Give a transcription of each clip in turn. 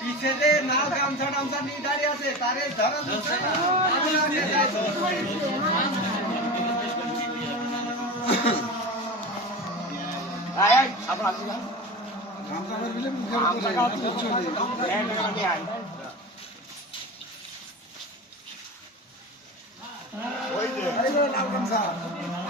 पीछे से नाव गामसा टामसा नहीं दाड़ी आसे तारे धरन आया आपण आपण गामसा वर गेले गामसा का चोले ए नगरमध्ये आहे वही दे नाव गामसा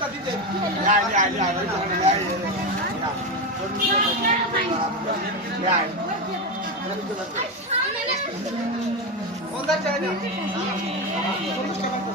এই পাঠানোর নোটটা